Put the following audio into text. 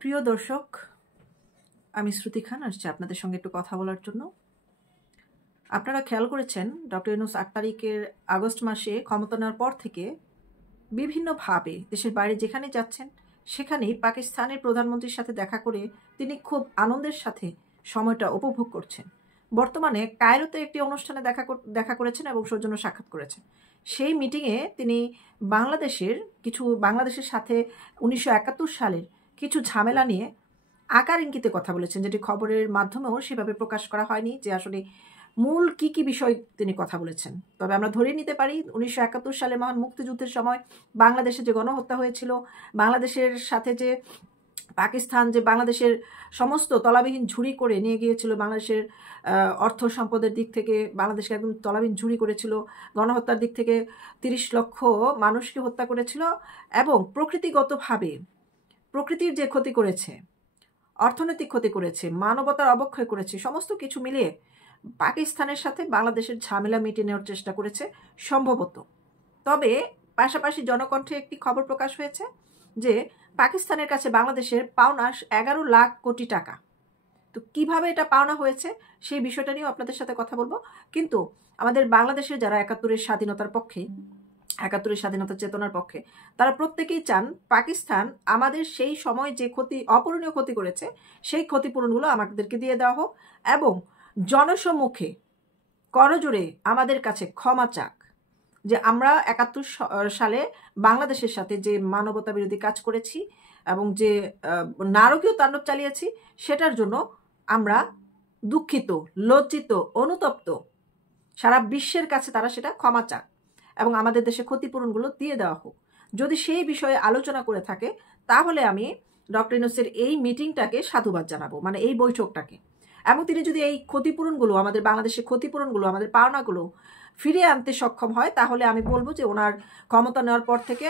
প্রিয় দর্শক, আমি শ্রুতি খান আসছি আপনাদের সঙ্গে একটু কথা বলার জন্য। আপনারা খেয়াল করেছেন ডক্টর ইউনূস ৮ তারিখের আগস্ট মাসে ক্ষমতা নেওয়ার পর থেকে বিভিন্নভাবে দেশের বাইরে যেখানে যাচ্ছেন সেখানেই পাকিস্তানের প্রধানমন্ত্রীর সাথে দেখা করে তিনি খুব আনন্দের সাথে সময়টা উপভোগ করছেন। বর্তমানে কায়রোতে একটি অনুষ্ঠানে দেখা করেছেন এবং সৌজন্য সাক্ষাৎ করেছেন। সেই মিটিংয়ে তিনি বাংলাদেশের সাথে ১৯৭১ সালের কিছু ঝামেলা নিয়ে আকার ইঙ্গিতে কথা বলেছেন, যেটি খবরের মাধ্যমেও সেভাবে প্রকাশ করা হয়নি যে আসলে মূল কি কি বিষয় তিনি কথা বলেছেন। তবে আমরা ধরে নিতে পারি ১৯৭১ সালে মহান মুক্তিযুদ্ধের সময় বাংলাদেশে যে গণহত্যা হয়েছিল, বাংলাদেশের সাথে যে পাকিস্তান যে বাংলাদেশের সমস্ত তলাবিহীন ঝুড়ি করে নিয়ে গিয়েছিল, বাংলাদেশের অর্থ সম্পদের দিক থেকে বাংলাদেশকে একদম তলাবিহীন ঝুড়ি করেছিল, গণহত্যার দিক থেকে ৩০ লক্ষ মানুষকে হত্যা করেছিল এবং প্রকৃতিগতভাবে প্রকৃতির যে ক্ষতি করেছে, অর্থনৈতিক ক্ষতি করেছে, মানবতার অবক্ষয় করেছে, সমস্ত কিছু মিলিয়ে পাকিস্তানের সাথে বাংলাদেশের ঝামেলা মিটিয়ে নেওয়ার চেষ্টা করেছে সম্ভবত। তবে পাশাপাশি জনকণ্ঠে একটি খবর প্রকাশ হয়েছে যে পাকিস্তানের কাছে বাংলাদেশের পাওনা ১১ লাখ কোটি টাকা। তো কিভাবে এটা পাওনা হয়েছে সেই বিষয়টা নিয়েও আপনাদের সাথে কথা বলবো। কিন্তু আমাদের বাংলাদেশের যারা ৭১-এর স্বাধীনতার পক্ষে, ৭১-এর স্বাধীনতার চেতনার পক্ষে, তারা প্রত্যেকেই চান পাকিস্তান আমাদের সেই সময় যে অপূরণীয় ক্ষতি করেছে সেই ক্ষতিপূরণগুলো আমাদেরকে দিয়ে দেওয়া হোক এবং জনসম্মুখে করজোড়ে আমাদের কাছে ক্ষমা চাক যে আমরা ৭১ সালে বাংলাদেশের সাথে যে মানবতা বিরোধী কাজ করেছি এবং যে নারকীয় তাণ্ডব চালিয়েছি সেটার জন্য আমরা দুঃখিত, লজ্জিত, অনুতপ্ত। সারা বিশ্বের কাছে তারা সেটা ক্ষমা চাক এবং আমাদের দেশে ক্ষতিপূরণগুলো দিয়ে দেওয়া হোক। যদি সেই বিষয়ে আলোচনা করে থাকে তাহলে আমি ডক্টর ইউনূসের এই মিটিংটাকে সাধুবাদ জানাবো, মানে এই বৈঠকটাকে। এবং তিনি যদি এই ক্ষতিপূরণগুলো, আমাদের বাংলাদেশের ক্ষতিপূরণগুলো, আমাদের পাওনাগুলো ফিরিয়ে আনতে সক্ষম হয় তাহলে আমি বলবো যে ওনার ক্ষমতা নেওয়ার পর থেকে